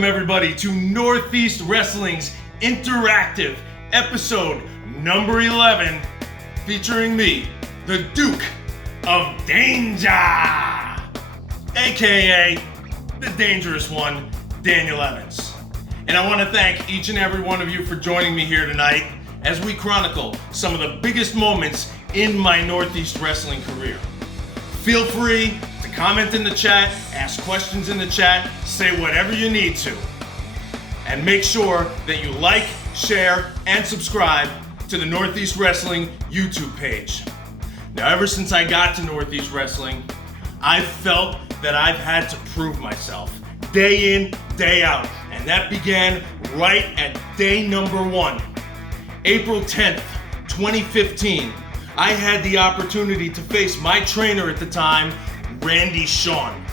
Welcome everybody to Northeast Wrestling's interactive episode number 11, featuring me, the Duke of Danger, aka the Dangerous One, Daniel Evans. And I want to thank each and every one of you for joining me here tonight as we chronicle some of the biggest moments in my Northeast wrestling career. Feel free to comment in the chat, ask questions in the chat, say whatever you need to. And make sure that you like, share, and subscribe to the Northeast Wrestling YouTube page. Now, ever since I got to Northeast Wrestling, I've felt that I've had to prove myself day in, day out. And that began right at day number 1. April 10th, 2015, I had the opportunity to face my trainer at the time, Randy Shawn.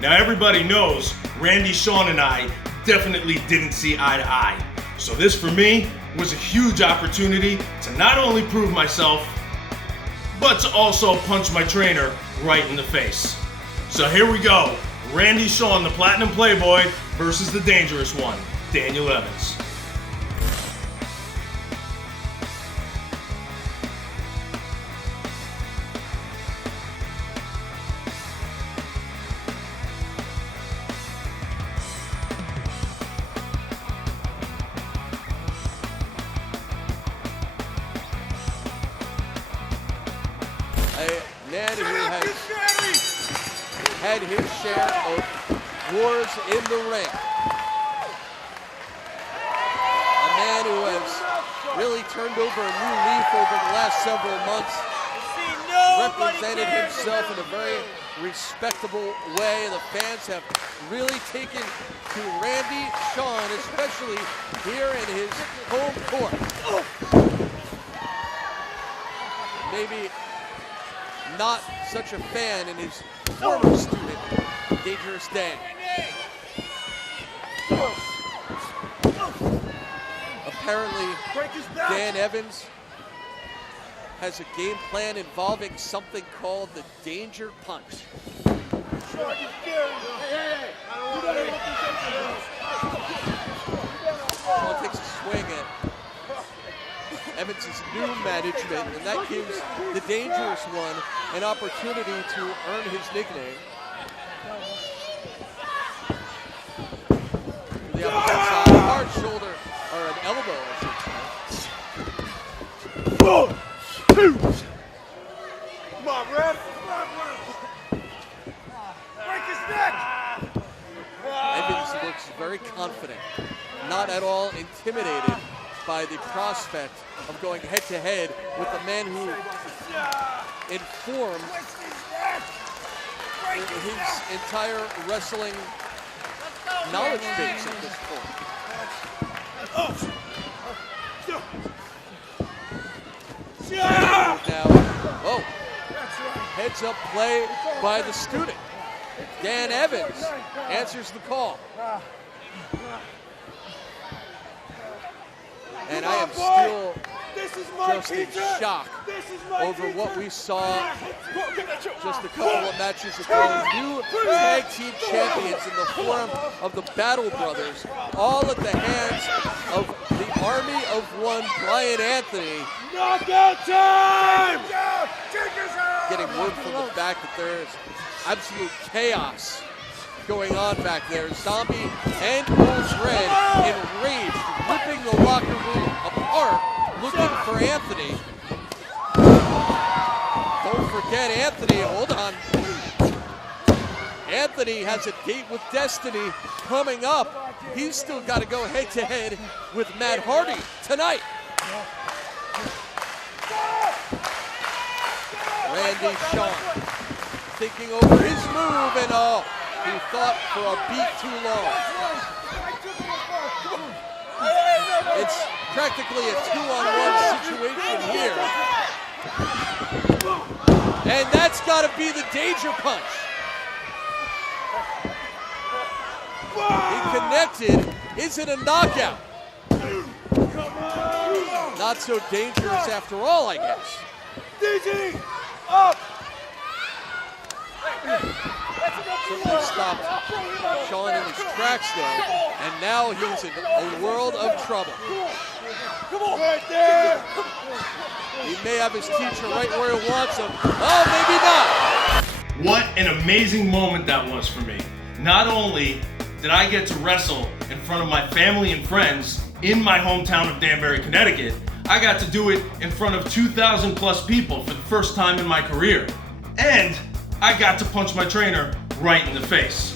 Now everybody knows Randy Shawn and I definitely didn't see eye to eye. So this for me was a huge opportunity to not only prove myself, but to also punch my trainer right in the face. So here we go, Randy Shawn, the Platinum Playboy, versus the Dangerous One, Daniel Evans. A man who has had his share of wars in the ring. A man who has really turned over a new leaf over the last several months. Represented himself in a very respectable way. The fans have really taken to Randy Shawn, especially here in his home court. Maybe not such a fan in his former student, Dangerous Dan. Apparently, Dan Evans has a game plan involving something called the Danger Punch. Shawn takes a swing at Evans' new management, and that gives the Dangerous One an opportunity to earn his nickname. The uppercut side, hard shoulder, or an elbow, I should say. Come on, Red. Break his neck. Evans looks very confident, not at all intimidated by the prospect of going head-to-head with the man who informed his entire wrestling knowledge base at this point. Now, oh, heads up play by the student. Dan Evans answers the call. And I am still just in shock over what we saw just a couple of matches ago. New tag team champions in the form of the Battle Brothers, all at the hands of the Army of One, Brian Anthony. Knockout time! Getting word from the back that there is absolute chaos going on back there. Zombie and Bulls Red enraged, ripping the locker room apart, looking for Anthony. Don't forget Anthony, hold on. Anthony has a date with Destiny coming up. He's still got to go head-to-head with Matt Hardy tonight. Randy Shawn thinking over his move, and oh, he thought for a beat too long. It's practically a 2-on-1 situation here. And that's got to be the Danger Punch. He connected. Is it a knockout? Not so dangerous after all, I guess. DG, up! simply stopped Sean in his tracks there, and now he was in a world of trouble. Come on. Right there. He may have his teacher right where he wants him. Oh, maybe not. What an amazing moment that was for me. Not only did I get to wrestle in front of my family and friends in my hometown of Danbury, Connecticut, I got to do it in front of 2,000 plus people for the first time in my career. And I got to punch my trainer right in the face.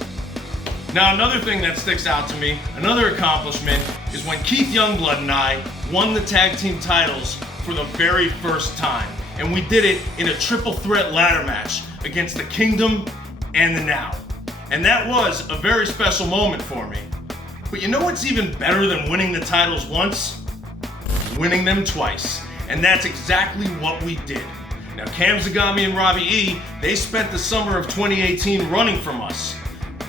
Now, another thing that sticks out to me, another accomplishment, is when Keith Youngblood and I won the tag team titles for the very first time. And we did it in a triple threat ladder match against the Kingdom and the Now. And that was a very special moment for me. But you know what's even better than winning the titles once? Winning them twice. And that's exactly what we did. Now, Cam Zagami and Robbie E, they spent the summer of 2018 running from us.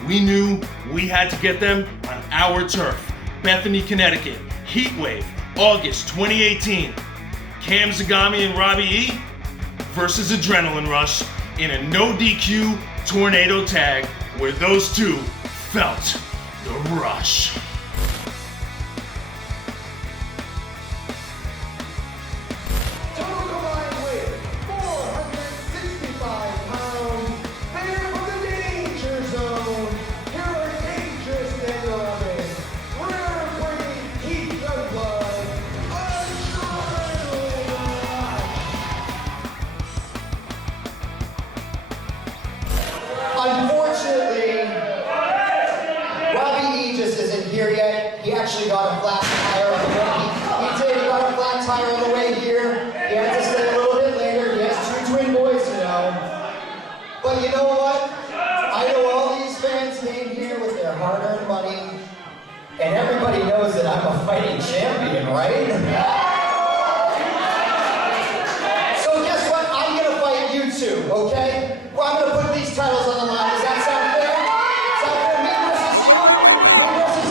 We knew we had to get them on our turf. Bethany, Connecticut, Heat Wave, August 2018. Cam Zagami and Robbie E versus Adrenaline Rush in a no DQ tornado tag where those two felt the rush. Unfortunately, Robbie E just isn't here yet. He actually got a flat tire on the way. He did. He got a flat tire on the way here. He had to stay a little bit later. He has two twin boys to know. But you know what? I know all these fans came here with their hard-earned money, and everybody knows that I'm a fighting champion, right? So guess what? I'm gonna fight you two, okay? Well, I'm gonna put these titles on the line. Does that sound fair? Sound fair? Me versus you? Me versus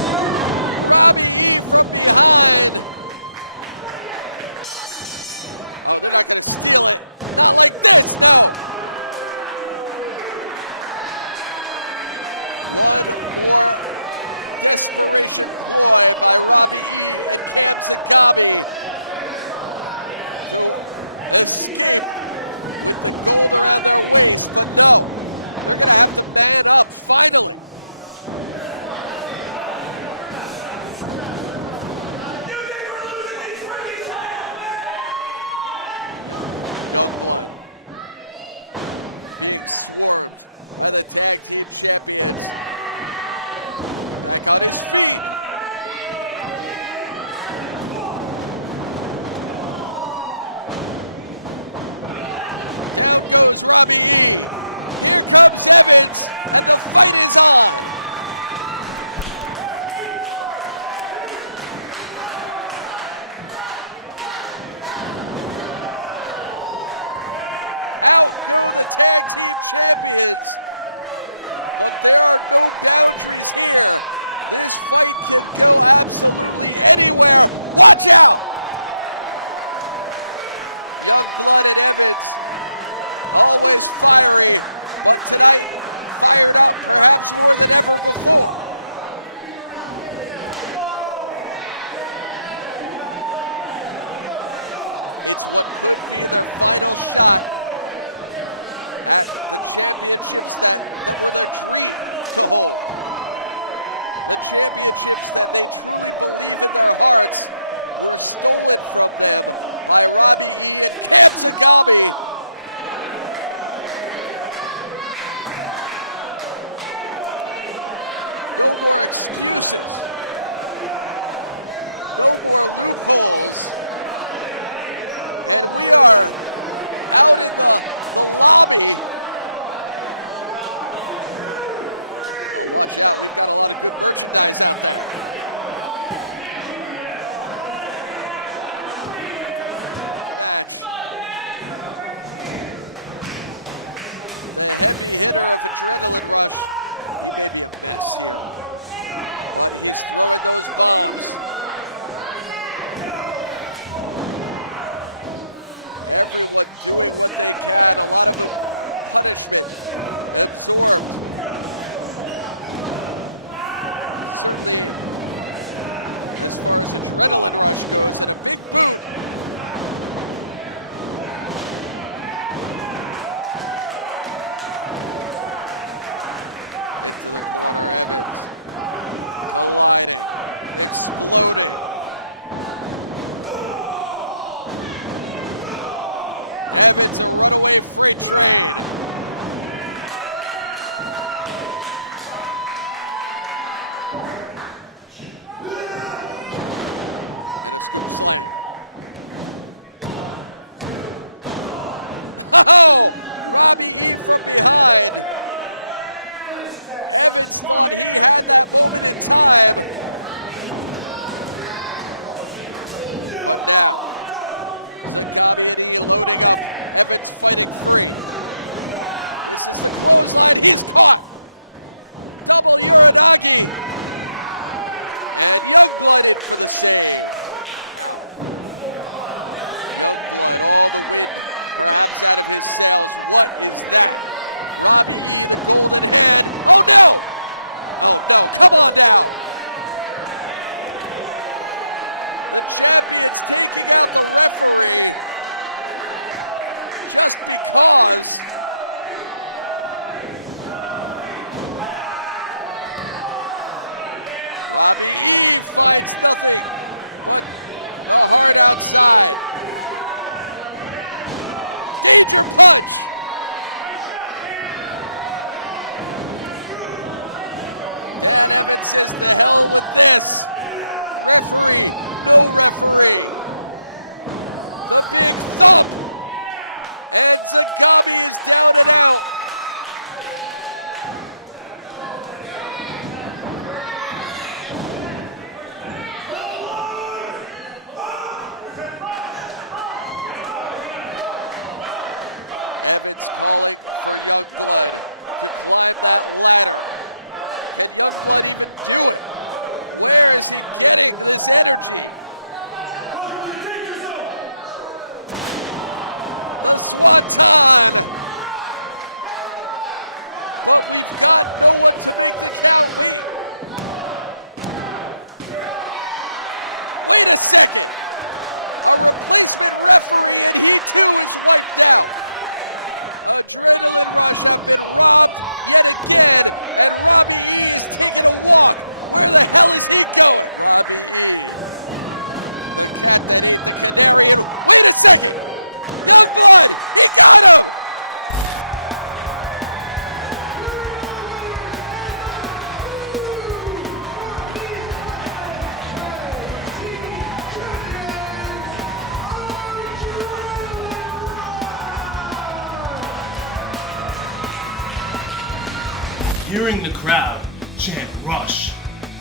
hearing the crowd chant rush,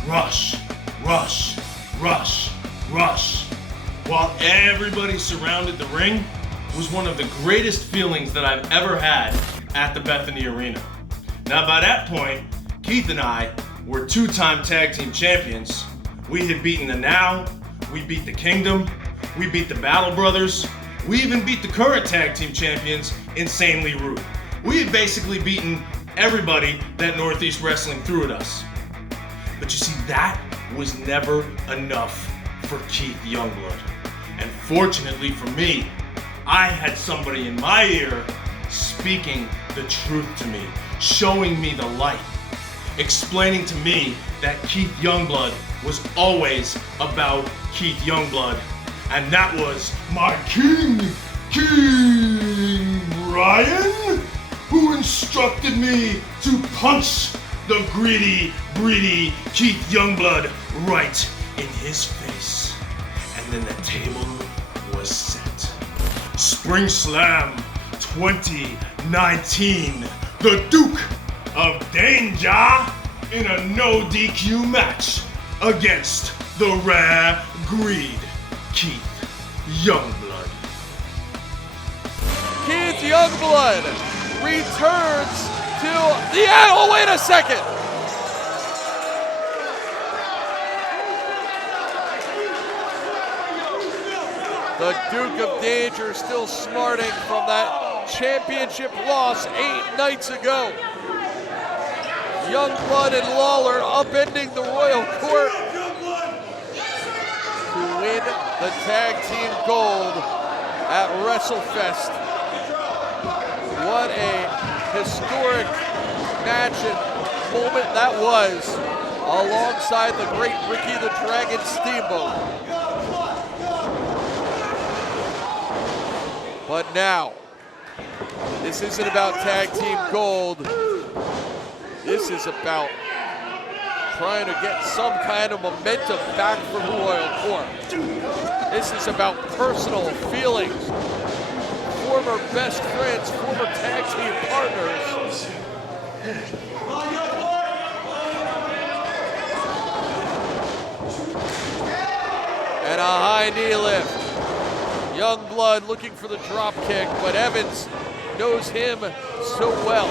rush, rush, rush, rush, while everybody surrounded the ring was one of the greatest feelings that I've ever had at the Bethany Arena. Now by that point, Keith and I were two-time tag team champions. We had beaten the Now, we beat the Kingdom, we beat the Battle Brothers, we even beat the current tag team champions, Insanely Rude. We had basically beaten everybody that Northeast Wrestling threw at us. But you see, that was never enough for Keith Youngblood. And fortunately for me, I had somebody in my ear speaking the truth to me, showing me the light, explaining to me that Keith Youngblood was always about Keith Youngblood, and that was my King Ryan, who instructed me to punch the greedy, Keith Youngblood right in his face. And then the table was set. Spring Slam 2019, the Duke of Danger in a no DQ match against the Rare Greed, Keith Youngblood. Keith Youngblood returns to the end. Oh, wait a second. The Duke of Danger still smarting from that championship loss 8 nights ago. Youngblood and Lawler upending the Royal Court to win the tag team gold at WrestleFest. What a historic match and moment that was, alongside the great Ricky the Dragon Steamboat. But now, this isn't about tag team gold. This is about trying to get some kind of momentum back for the Royal Court. This is about personal feelings, former best friends, former tag team partners. And a high knee lift. Youngblood looking for the drop kick, but Evans knows him so well.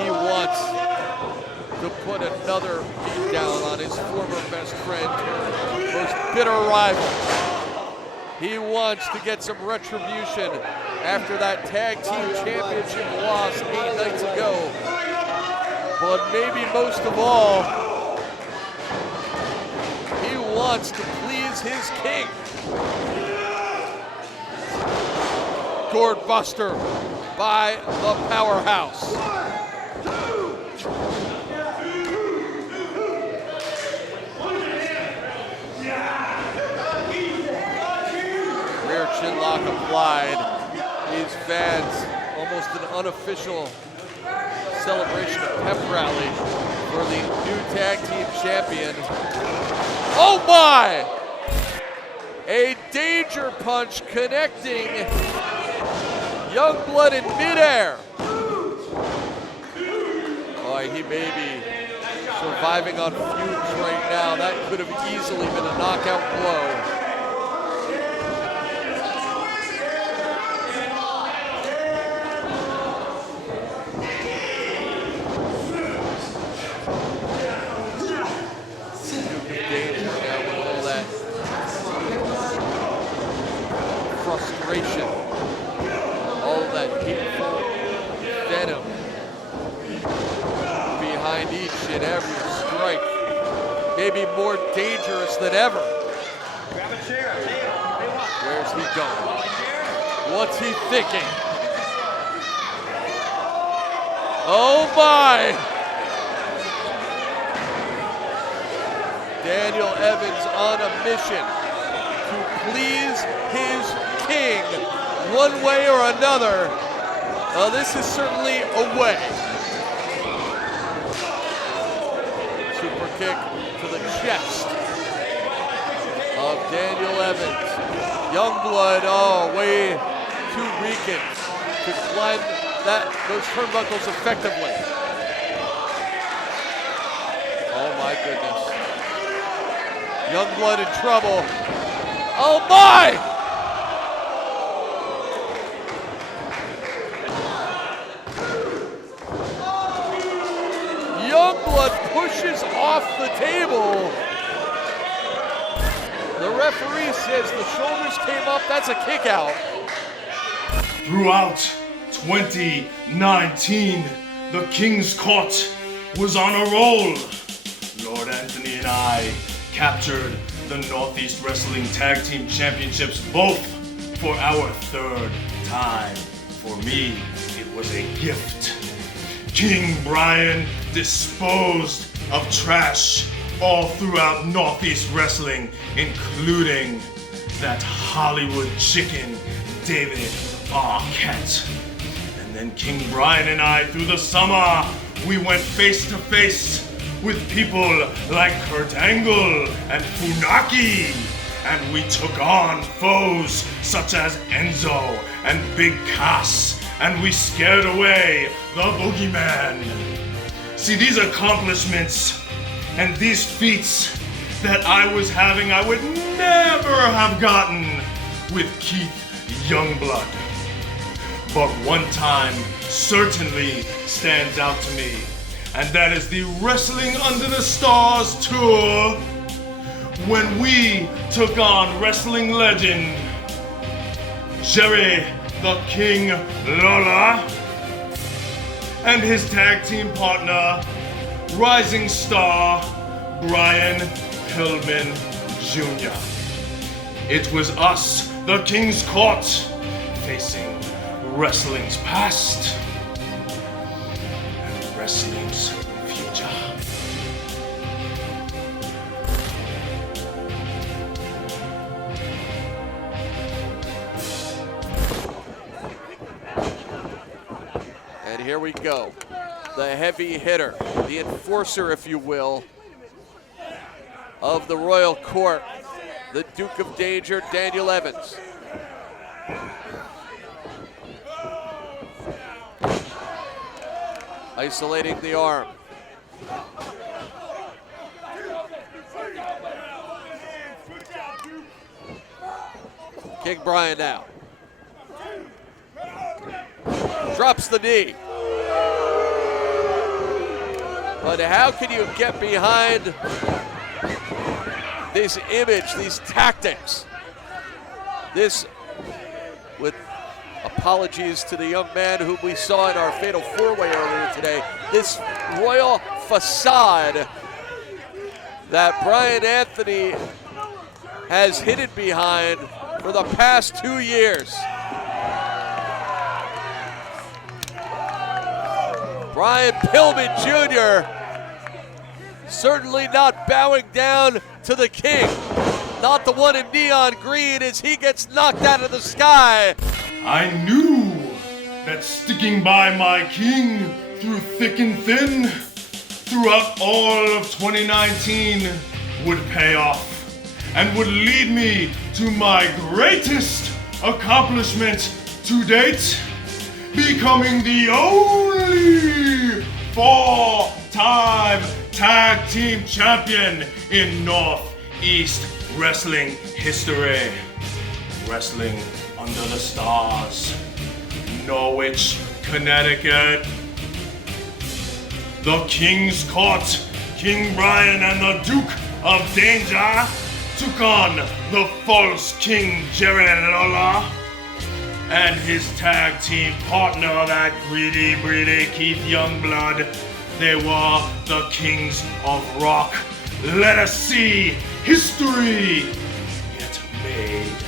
He wants to put another beat down on his former best friend, most bitter rival. He wants to get some retribution after that tag team championship loss 8 nights ago. But maybe most of all, he wants to please his king. Gourd Buster by the Powerhouse. Rear chinlock applied. These fans, almost an unofficial celebration of pep rally for the new tag team champion. Oh my! A danger punch connecting Youngblood in midair. Oh, he may be surviving on fumes right now. That could have easily been a knockout blow. Frustration, all that hateful venom behind each and every strike, maybe more dangerous than ever. Grab a chair. Where's he going? What's he thinking? Oh my! Daniel Evans on a mission to please his king one way or another. This is certainly a way. Super kick to the chest of Daniel Evans. Youngblood, way too weakened to climb those turnbuckles effectively. my goodness. Youngblood in trouble. Oh my! Youngblood pushes off the table. The referee says the shoulders came up. That's a kick out. Throughout 2019, the King's Court was on a roll. Lord Anthony and I captured the Northeast Wrestling Tag Team Championships both for our third time. For me, it was a gift. King Brian disposed of trash all throughout Northeast Wrestling, including that Hollywood chicken, David Arquette. And then King Brian and I, through the summer, we went face to face with people like Kurt Angle and Funaki. And we took on foes such as Enzo and Big Cass. And we scared away the Boogeyman. See, these accomplishments and these feats that I was having, I would never have gotten with Keith Youngblood. But one time certainly stands out to me, and that is the Wrestling Under the Stars tour, when we took on wrestling legend Jerry the King Lawler and his tag team partner, rising star Brian Pillman Jr. It was us, the King's Court, facing wrestling's past and wrestling's future. And here we go. The heavy hitter, the enforcer, if you will, of the Royal Court, the Duke of Danger, Daniel Evans. Isolating the arm. King Brian now. Drops the knee. But how can you get behind this image, these tactics? This, with apologies to the young man whom we saw in our Fatal 4-Way earlier today, this royal facade that Brian Anthony has hidden behind for the past 2 years. Brian Pillman Jr. certainly not bowing down to the king. Not the one in neon green as he gets knocked out of the sky. I knew that sticking by my king through thick and thin throughout all of 2019 would pay off and would lead me to my greatest accomplishment to date, becoming the only 4-time tag team champion in Northeast Wrestling history. Wrestling Under the Stars, Norwich, Connecticut. The King's Court, King Brian and the Duke of Danger took on the false King Jerry Lawler and his tag team partner, that greedy Keith Youngblood. They were the Kings of Rock. Let us see history get made.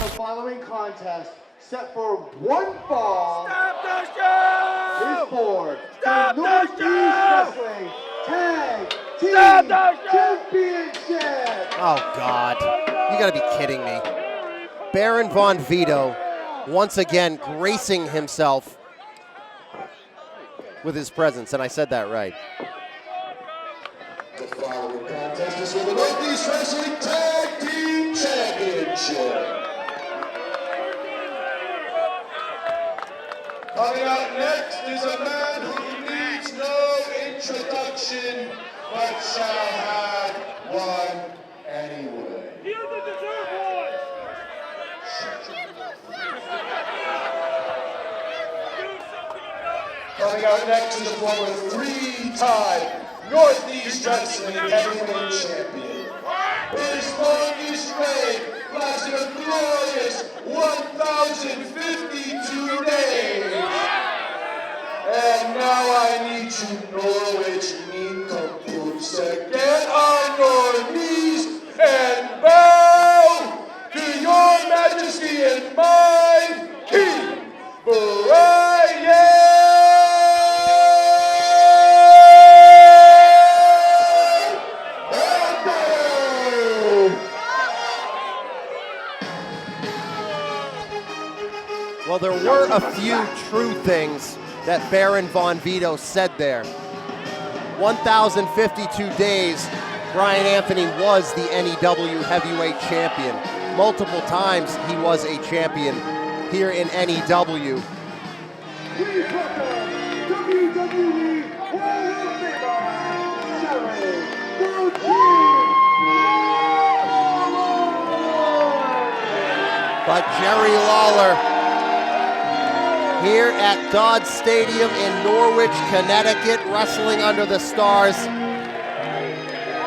The following contest, set for one fall, Stop the show! is for Stop the the Northeast show! Wrestling Tag Team Stop the show! Championship. Oh, God. You gotta be kidding me. Baron Von Vito, once again, gracing himself with his presence, and I said that right. The following contest is for the Northeast Wrestling Tag Team Championship. Coming out next is a man who needs no introduction, but shall have one anyway. Here's the dessert, boys. Coming out next to the floor with 3-time Northeast Wrestling Heavyweight Champion. His longest reign lasted a glorious 1,052 days. And now I need you Norwich meat composers to get on your knees and bow to your majesty and mine, King Brian! Well, there were a few true things that Baron Von Vito said there. 1,052 days, Brian Anthony was the NEW Heavyweight Champion. Multiple times he was a champion here in NEW. Please welcome WWE Hall of Famer, Jerry Lawler. But Jerry Lawler, here at Dodge Stadium in Norwich, Connecticut, wrestling under the stars,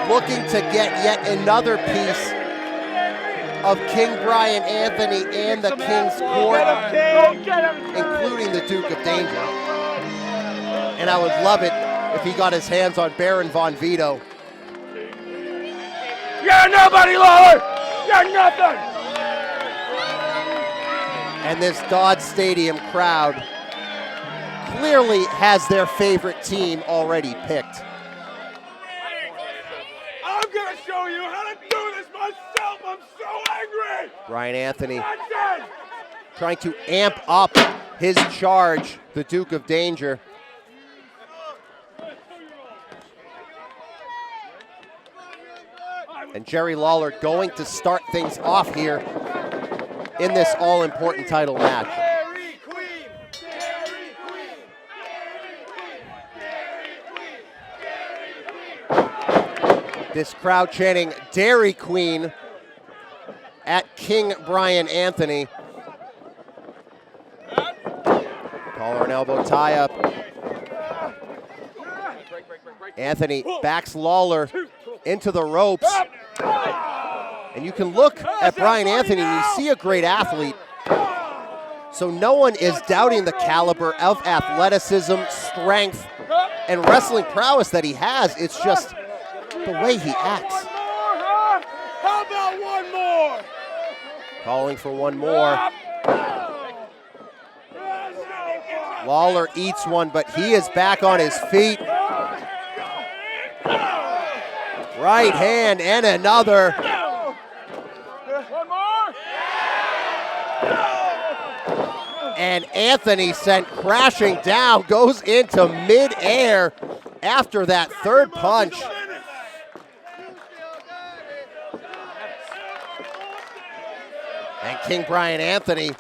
looking to get yet another piece of King Brian Anthony and the King's Court, including the Duke of Danger. And I would love it if he got his hands on Baron Von Vito. You're nobody, Lawler. You're nothing. And this Dodge Stadium crowd clearly has their favorite team already picked. I'm gonna show you how to do this myself. I'm so angry. Brian Anthony That's it. trying to amp up his charge, the Duke of Danger. And Jerry Lawler going to start things off here in this all-important title match. Dairy Queen. Dairy Queen. This crowd chanting Dairy Queen at King Brian Anthony. Collar and elbow tie up. Anthony backs Lawler into the ropes. And you can look at Brian Anthony and you see a great athlete. So no one is doubting the caliber of athleticism, strength, and wrestling prowess that he has. It's just the way he acts. One more, huh? How about one more? Calling for one more. Lawler eats one, but he is back on his feet. Right hand and another. One more. And Anthony sent crashing down, goes into midair after that third punch. And King Brian Anthony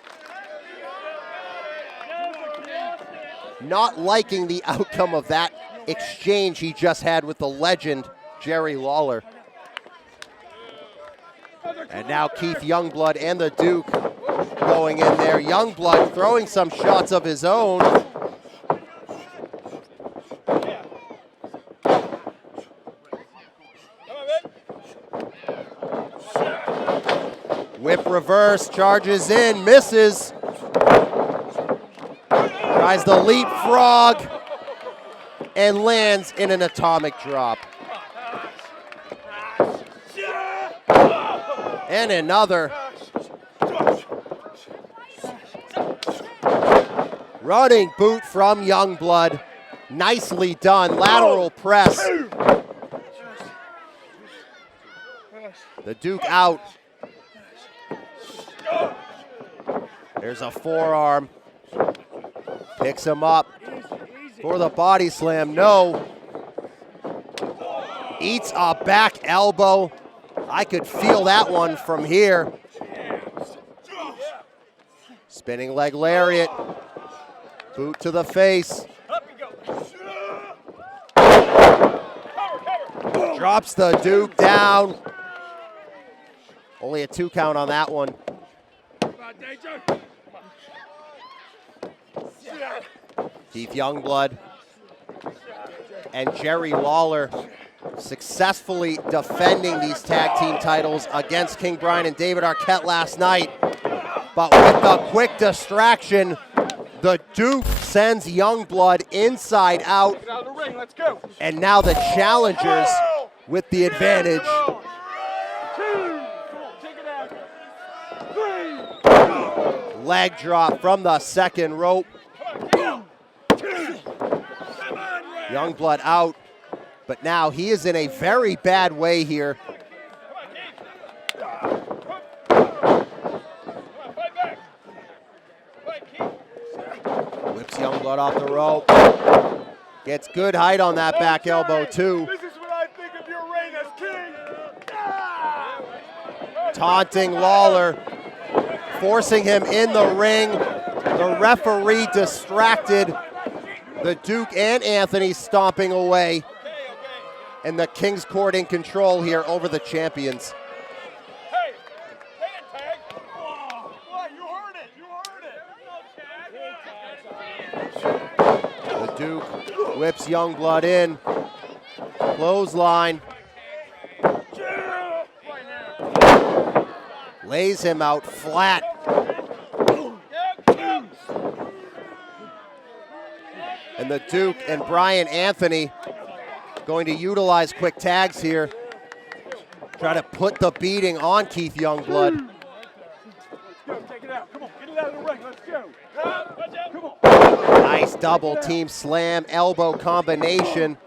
not liking the outcome of that exchange he just had with the legend, Jerry Lawler. And now Keith Youngblood and the Duke going in there. Youngblood throwing some shots of his own. Whip reverse, charges in, misses. Tries the leapfrog and lands in an atomic drop. And another. Running boot from Youngblood. Nicely done. Lateral press. The Duke out. There's a forearm. Picks him up for the body slam. No. Eats a back elbow. I could feel that one from here. Spinning leg lariat. Boot to the face. Drops the Duke down. Only a 2 count on that one. Keith Youngblood and Jerry Lawler successfully defending these tag team titles against King Brian and David Arquette last night. But with the quick distraction, the Duke sends Youngblood inside out. Get out of the ring, let's go. And now the challengers with the advantage. 2, take it out. 3. Leg drop from the second rope. Youngblood out, but now he is in a very bad way here. Whips Youngblood off the rope. Gets good height on that back elbow too. This is what I think of your reign as king. Taunting Lawler, forcing him in the ring. The referee distracted. The Duke and Anthony stomping away. And the King's Court in control here over the champions. Hey, tag. What? You heard it. The Duke whips Youngblood in. Clothesline. Lays him out flat. And the Duke and Brian Anthony going to utilize quick tags here. Try to put the beating on Keith Youngblood. Let's go, take it out. Come on, get it out of the ring. Let's go. Come on. Nice double team slam elbow combination.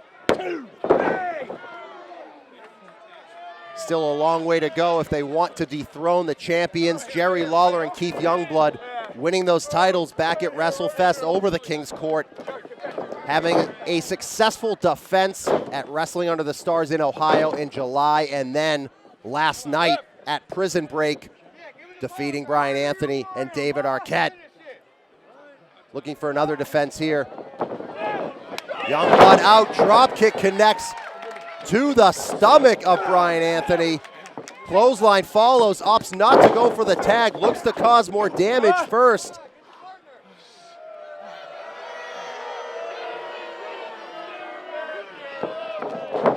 Still a long way to go if they want to dethrone the champions, Jerry Lawler and Keith Youngblood, winning those titles back at WrestleFest over the King's Court. Having a successful defense at Wrestling Under the Stars in Ohio in July, and then last night at Prison Break, defeating Brian Anthony and David Arquette. Looking for another defense here. Youngblood out, drop kick connects to the stomach of Brian Anthony. Clothesline follows, opts not to go for the tag, looks to cause more damage first.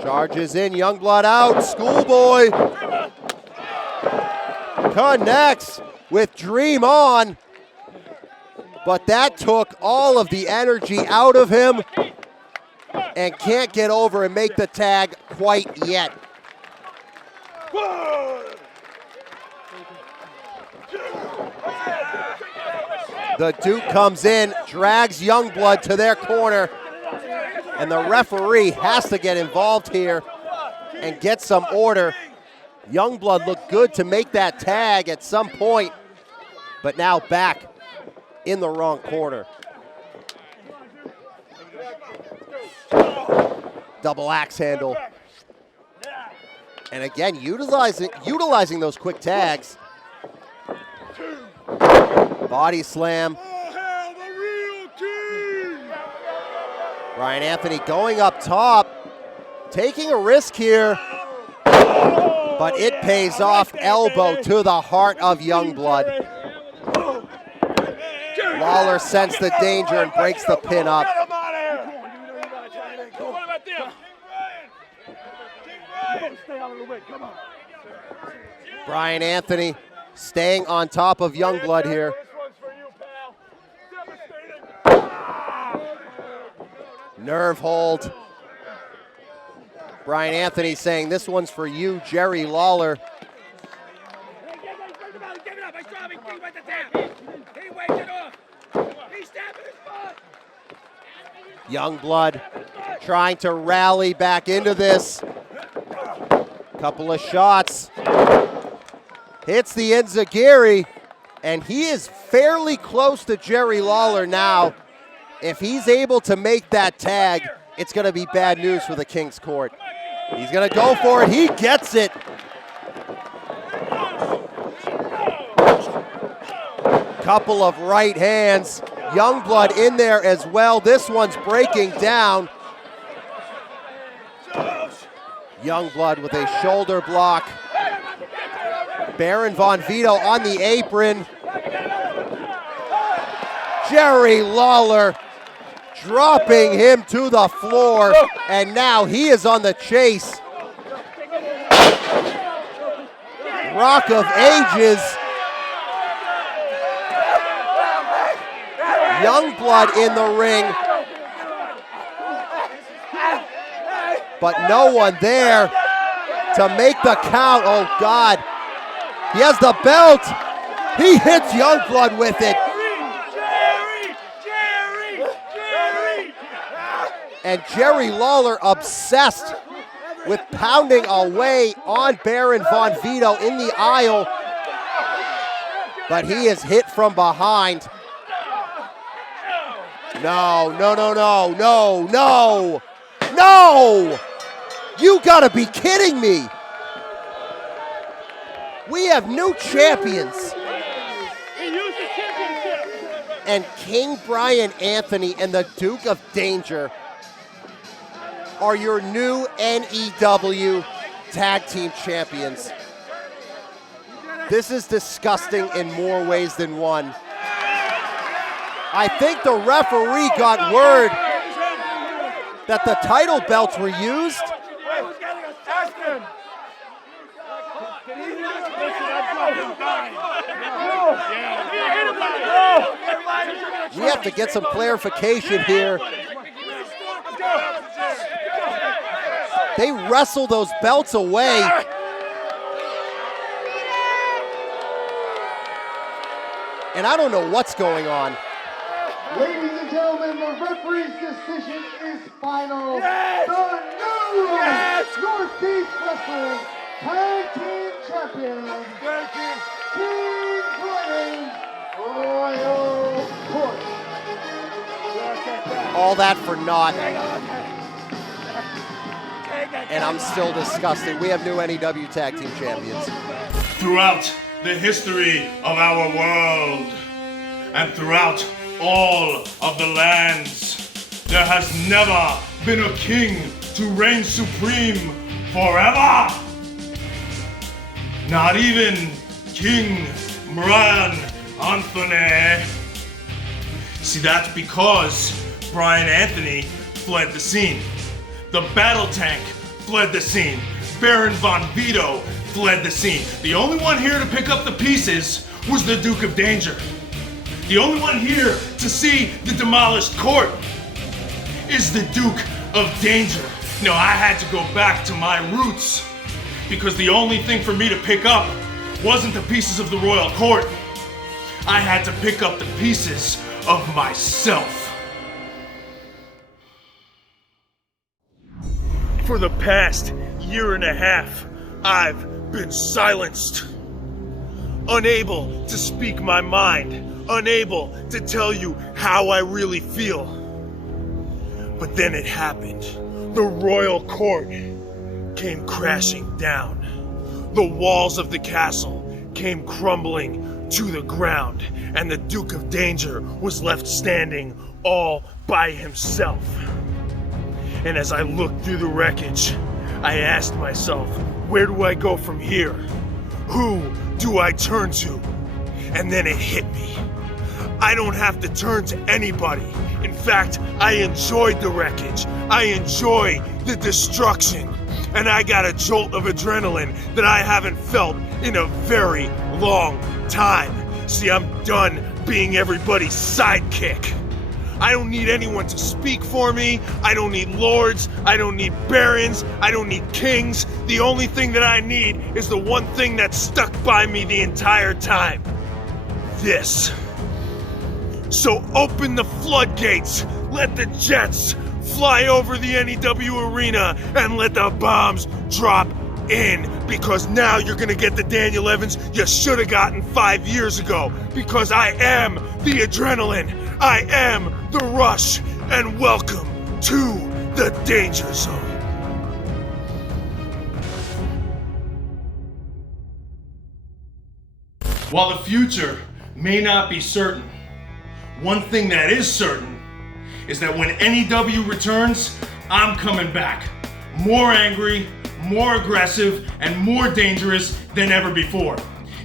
Charges in, Youngblood out, Schoolboy connects with Dream On, but that took all of the energy out of him and can't get over and make the tag quite yet. The Duke comes in, drags Youngblood to their corner, and the referee has to get involved here and get some order. Youngblood looked good to make that tag at some point, but now back in the wrong corner. Double axe handle. And again, utilizing those quick tags. Body slam. Brian Anthony going up top, taking a risk here, but it pays off. Elbow to the heart of Youngblood. Lawler sensed the danger and breaks the pin up. Brian Anthony staying on top of Youngblood here. Nerve hold. Brian Anthony saying, this one's for you, Jerry Lawler. Youngblood trying to rally back into this. Couple of shots. Hits the enziguri, and he is fairly close to Jerry Lawler now. If he's able to make that tag, it's going to be bad news for the King's Court. He's going to go for it. He gets it. Couple of right hands. Youngblood in there as well. This one's breaking down. Youngblood with a shoulder block. Baron Von Vito on the apron. Jerry Lawler dropping him to the floor, and now he is on the chase. Rock of Ages. Youngblood in the ring, but no one there to make the count. Oh God, he has the belt. He hits Youngblood with it. And Jerry Lawler obsessed with pounding away on Baron Von Vito in the aisle, but he is hit from behind. No, no, no, no, no, no, no! You gotta be kidding me! We have new champions. And King Brian Anthony and the Duke of Danger are your new NEW Tag Team Champions. This is disgusting in more ways than one. I think the referee got word that the title belts were used. We have to get some clarification here. They wrestle those belts away. And I don't know what's going on. Ladies and gentlemen, the referee's decision is final. Yes! The new Yes! Northeast Wrestling Tag Team Champions, King Brian Royal Court. All that for naught. And I'm still disgusted. We have new NEW Tag Team Champions. Throughout the history of our world and throughout all of the lands, there has never been a king to reign supreme forever. Not even King Brian Anthony. See, that's because Brian Anthony fled the scene. The Battle Tank fled the scene. Baron Von Vito fled the scene. The only one here to pick up the pieces was the Duke of Danger. The only one here to see the demolished court is the Duke of Danger. No, I had to go back to my roots because the only thing for me to pick up wasn't the pieces of the royal court. I had to pick up the pieces of myself. For the past year and a half, I've been silenced. Unable to speak my mind, unable to tell you how I really feel. But then it happened. The royal court came crashing down. The walls of the castle came crumbling to the ground, and the Duke of Danger was left standing all by himself. And as I looked through the wreckage, I asked myself, where do I go from here? Who do I turn to? And then it hit me. I don't have to turn to anybody. In fact, I enjoyed the wreckage. I enjoy the destruction. And I got a jolt of adrenaline that I haven't felt in a very long time. See, I'm done being everybody's sidekick. I don't need anyone to speak for me. I don't need lords. I don't need barons. I don't need kings. The only thing that I need is the one thing that stuck by me the entire time. This. So open the floodgates. Let the jets fly over the NEW arena and let the bombs drop in, because now you're gonna get the Daniel Evans you should have gotten 5 years ago, because I am the adrenaline, I am the rush, and welcome to the Danger Zone. While the future may not be certain, one thing that is certain is that when NEW returns, I'm coming back. More angry, more aggressive, and more dangerous than ever before.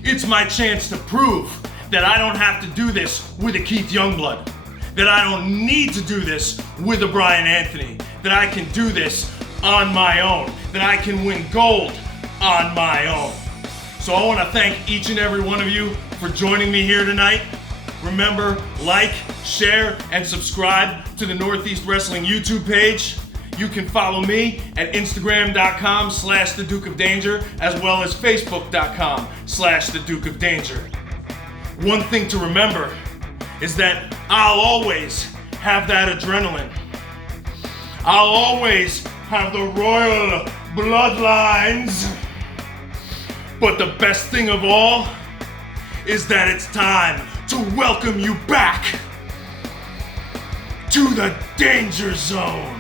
It's my chance to prove that I don't have to do this with a Keith Youngblood, that I don't need to do this with a Brian Anthony, that I can do this on my own, that I can win gold on my own. So I want to thank each and every one of you for joining me here tonight. Remember, like, share, and subscribe to the Northeast Wrestling YouTube page. You can follow me at Instagram.com/The Duke of Danger, as well as Facebook.com/The Duke of Danger. One thing to remember is that I'll always have that adrenaline. I'll always have the royal bloodlines. But the best thing of all is that it's time to welcome you back to the Danger Zone.